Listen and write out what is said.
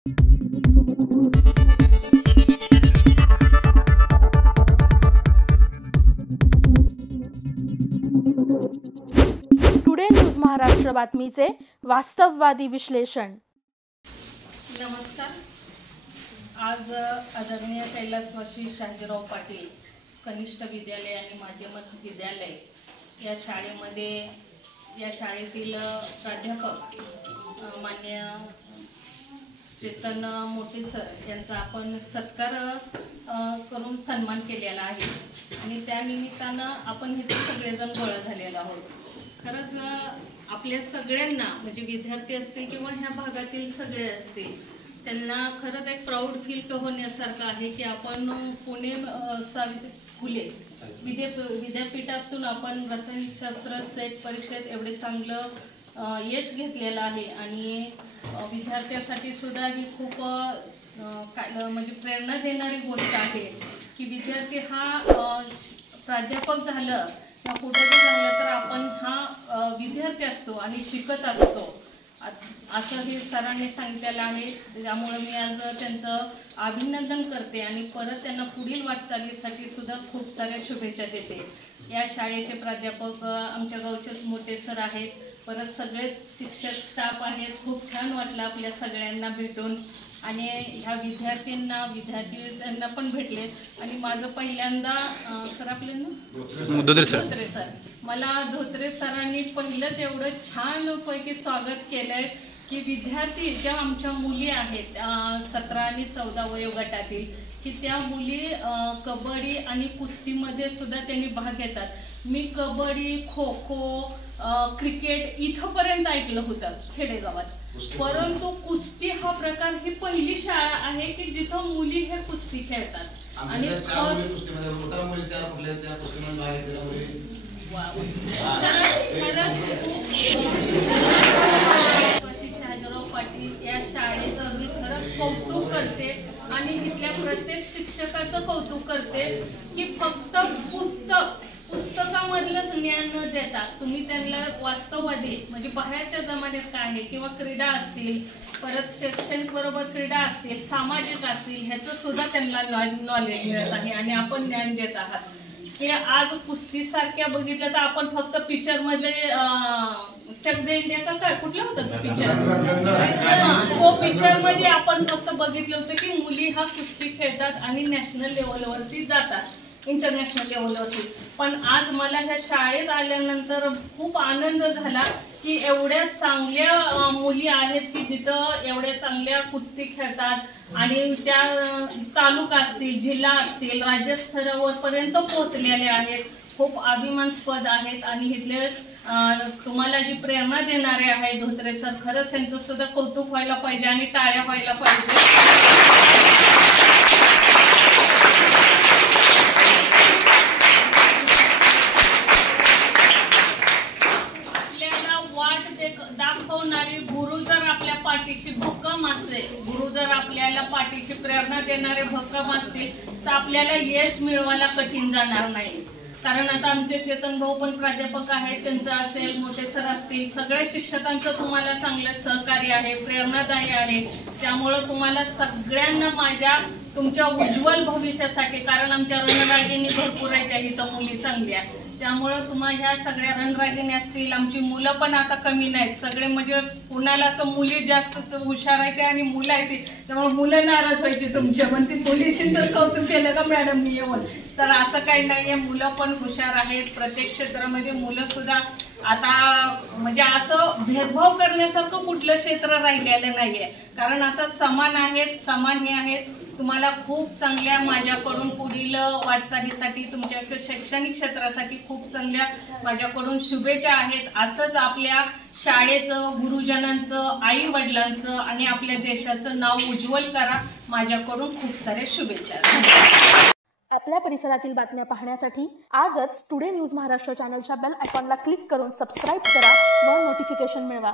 Today news Maharashtra बातमीचे वास्तववादी विश्लेषण। नमस्कार। आज आदरणीय कैलासवासी शहाजीराव पाटील कनिष्ठ विद्यालय आणि माध्यमिक विद्यालय या शाळेमध्ये या शाळेतील प्राध्यापक मान्य चेतन मोठे सर यांचा आपण सत्कार करून सन्मान केलेला आहे आणि त्या निमित्तानं आपण इथे सगळेजण गोळा झालेलो आहोत। खरंच आपल्या सगळ्यांना म्हणजे विद्यार्थी असतील किंवा ह्या भागातील सगळे असतील त्यांना खरंच एक प्राऊड फील होण्यासारखं आहे की आपण पुणे सावित्री फुले विद्यापीठातून आपण रसायनशास्त्र सेट परीक्षेत एवढे चांगलं यश घेतलेलं आहे आणि विद्यार्थ्यांसाठी सुद्धा ही खूप म्हणजे प्रेरणा देणारी गोष्ट आहे की विद्यार्थी हा प्राध्यापक झालं किंवा कुठे झालं तर आपण हा विद्यार्थी असतो आणि शिकत असतो असं हे सरांनी सांगितलेलं आहे। त्यामुळे मी आज त्यांचं अभिनंदन करते आणि परत त्यांना पुढील वाटचालीसाठी सुद्धा खूप साऱ्या शुभेच्छा देते। या शाळेचे प्राध्यापक आमच्या गावचेच मोठे सर आहेत, परत सगळेच शिक्षक स्टाफ आहेत। खूप छान वाटलं आपल्या सगळ्यांना भेटून आणि ह्या विद्यार्थ्यांना पण भेटले आणि माझं पहिल्यांदा सर आपले ना धोत्रे सर मला धोत्रे सरांनी पहिलंच एवढं छान पैकी स्वागत केलंय की विद्यार्थी ज्या आमच्या मुली आहेत 17 आणि 14 वयोगटातील की त्या मुली कबड्डी आणि कुस्तीमध्ये सुद्धा त्यांनी भाग घेतात। मी कबड्डी खो खो क्रिकेट इथपर्यंत ऐकलं होतं खेडेगावात, परंतु कुस्ती हा प्रकार ही पहिली शाळा आहे की जिथं मुली हे कुस्ती खेळतात आणि शहाजीराव पाटील या शाळेचं मी खरंच कौतुक करते आणि तिथल्या प्रत्येक शिक्षकाचं कौतुक करते की फक्त पुस्तकामधलंच ज्ञान न देता तुम्ही त्यांना वास्तववादी म्हणजे बाहेरच्या जमान्यात काय आहे किंवा क्रीडा असतील, परत शैक्षणिक बरोबर क्रीडा असतील, सामाजिक असतील ह्याचं सुद्धा त्यांना नॉलेज मिळत आहे आणि आपण ज्ञान देत आहात। की आज कुस्ती सारख्या बघितलं तर आपण फक्त पिक्चर मध्ये चक दे इंडिया का काय कुठला होता तो पिक्चर, तो पिक्चर मध्ये आपण फक्त बघितलं होतं की मुली हा कुस्ती खेळतात आणि नॅशनल लेवलवरती जातात, इंटरनॅशनल लेवलवरती। पण आज मला ह्या शाळेत आल्यानंतर खूप आनंद झाला की एवढ्या चांगल्या मुली आहेत की जिथं एवढ्या चांगल्या कुस्ती खेळतात आणि त्या तालुका असतील, जिल्हा असतील, राज्यस्तरावर पर्यंत पोहोचलेले आहेत। खूप अभिमानास्पद आहेत आणि इथले तुम्हाला जी प्रेरणा देणारे आहे धोत्रे सर, खरंच यांचं सुद्धा कौतुक व्हायला पाहिजे आणि टाळ्या व्हायला पाहिजे। दाखवणारी गुरु जर आपल्या पाठीशी भक्कम असेल, गुरु जर आपल्याला पाठीशी प्रेरणा देणारे भक्कम असतील तर आपल्याला यश मिळवायला कठीण जाणार नाही। कारण आता आमचे चेतन भाऊ पण प्राध्यापक आहेत, त्यांचं असेल, मोठे सर असतील, सगळ्या शिक्षकांचं तुम्हाला चांगलं सहकार्य आहे, प्रेरणादायी आहे। त्यामुळे तुम्हाला सगळ्यांना माझ्या तुमच्या उज्ज्वल भविष्यासाठी, कारण आमच्या रणरागिणी भरपूर आहेत त्या इथं मुली चांगल्या, त्यामुळे तुम्हाला ह्या सगळ्या रणरागिणी असतील, आमची मुलं पण आता कमी नाहीत सगळे, म्हणजे कुणाला असं मुली जास्तच हुशार आहेत आणि मुलं आहेत त्यामुळे मुलं नाराज व्हायची तुमच्या म्हणते पोलिसांनी तर कौतुक केलं का मॅडमनी येऊन, तर असं काही नाहीये, मुलं पण हुशार आहेत। प्रत्येक क्षेत्रामध्ये मुलं सुद्धा आता म्हणजे असं भेदभाव करण्यासारखं कुठलं क्षेत्र राहिलेलं नाहीये, कारण आता समान आहेत, समान हे आहेत। तुम्हाला खूप चांगल्या माझ्याकडून पुढील वाटचालीसाठी तुमच्या शैक्षणिक क्षेत्रासाठी खूप चांगल्या माझ्याकडून शुभेच्छा आहेत। असंच आपल्या शाळेचं, गुरुजनांचं, आई वडिलांचं आणि आपल्या देशाचं नाव उज्ज्वल करा। माझ्याकडून खूप साऱ्या शुभेच्छा। आपल्या परिसरातील बातम्या पाहण्यासाठी आजच टुडे न्यूज महाराष्ट्र चॅनलच्या बेल आयकॉनला क्लिक करून सबस्क्राईब करा व नोटिफिकेशन मिळवा।